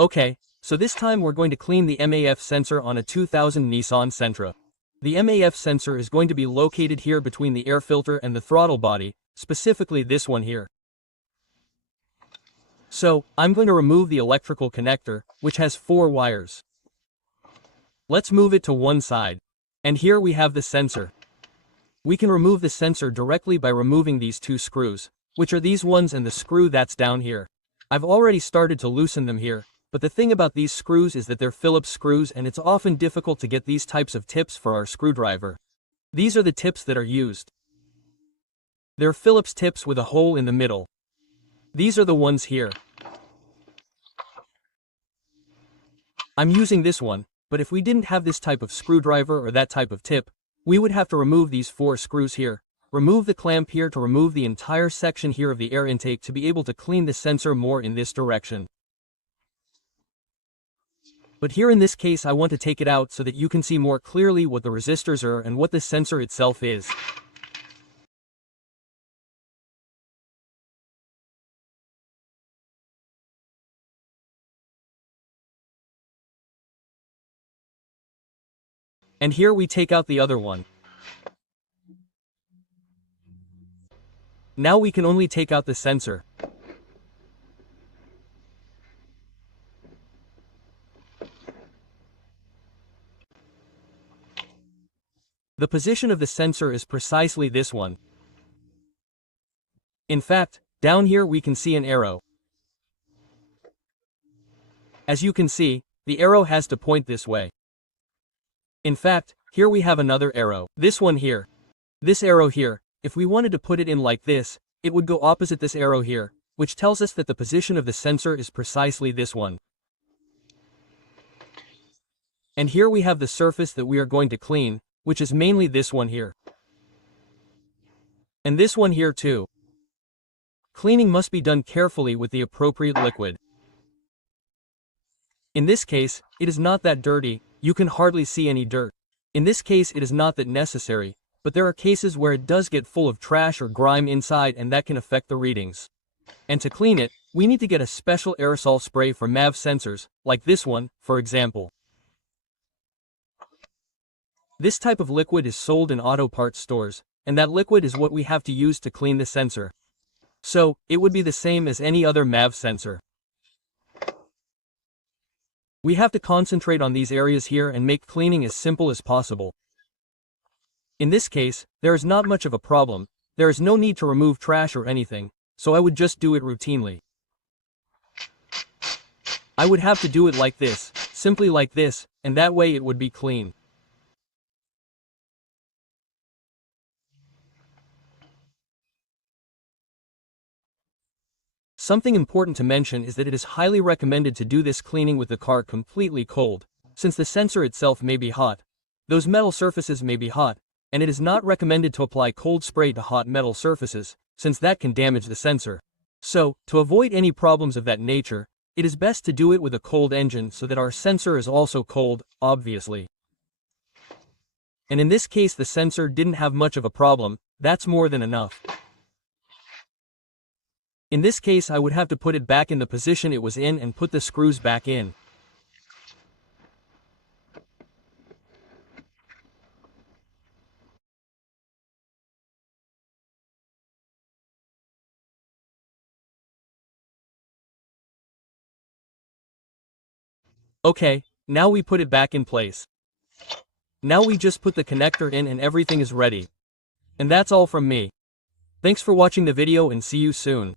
Okay, so this time we're going to clean the MAF sensor on a 2000 Nissan Sentra. The MAF sensor is going to be located here between the air filter and the throttle body, specifically this one here. So, I'm going to remove the electrical connector, which has 4 wires. Let's move it to one side. And here we have the sensor. We can remove the sensor directly by removing these 2 screws, which are these ones and the screw that's down here. I've already started to loosen them here, but the thing about these screws is that they're Phillips screws and it's often difficult to get these types of tips for our screwdriver. These are the tips that are used. They're Phillips tips with a hole in the middle. These are the ones here. I'm using this one, but if we didn't have this type of screwdriver or that type of tip, we would have to remove these 4 screws here, remove the clamp here to remove the entire section here of the air intake to be able to clean the sensor more in this direction. But here in this case I want to take it out so that you can see more clearly what the resistors are and what the sensor itself is. And here we take out the other one. Now we can only take out the sensor. The position of the sensor is precisely this one. In fact, down here we can see an arrow. As you can see, the arrow has to point this way. In fact, here we have another arrow. This one here. This arrow here, if we wanted to put it in like this, it would go opposite this arrow here, which tells us that the position of the sensor is precisely this one. And here we have the surface that we are going to clean, which is mainly this one here. And this one here too. Cleaning must be done carefully with the appropriate liquid. In this case, it is not that dirty, you can hardly see any dirt. In this case it is not that necessary, but there are cases where it does get full of trash or grime inside and that can affect the readings. And to clean it, we need to get a special aerosol spray for MAF sensors, like this one, for example. This type of liquid is sold in auto parts stores, and that liquid is what we have to use to clean the sensor. So, it would be the same as any other MAF sensor. We have to concentrate on these areas here and make cleaning as simple as possible. In this case, there is not much of a problem, there is no need to remove trash or anything, so I would just do it routinely. I would have to do it like this, simply like this, and that way it would be clean. Something important to mention is that it is highly recommended to do this cleaning with the car completely cold, since the sensor itself may be hot. Those metal surfaces may be hot, and it is not recommended to apply cold spray to hot metal surfaces, since that can damage the sensor. So, to avoid any problems of that nature, it is best to do it with a cold engine so that our sensor is also cold, obviously. And in this case the sensor didn't have much of a problem, that's more than enough. In this case I would have to put it back in the position it was in and put the screws back in. Okay, now we put it back in place. Now we just put the connector in and everything is ready. And that's all from me. Thanks for watching the video and see you soon.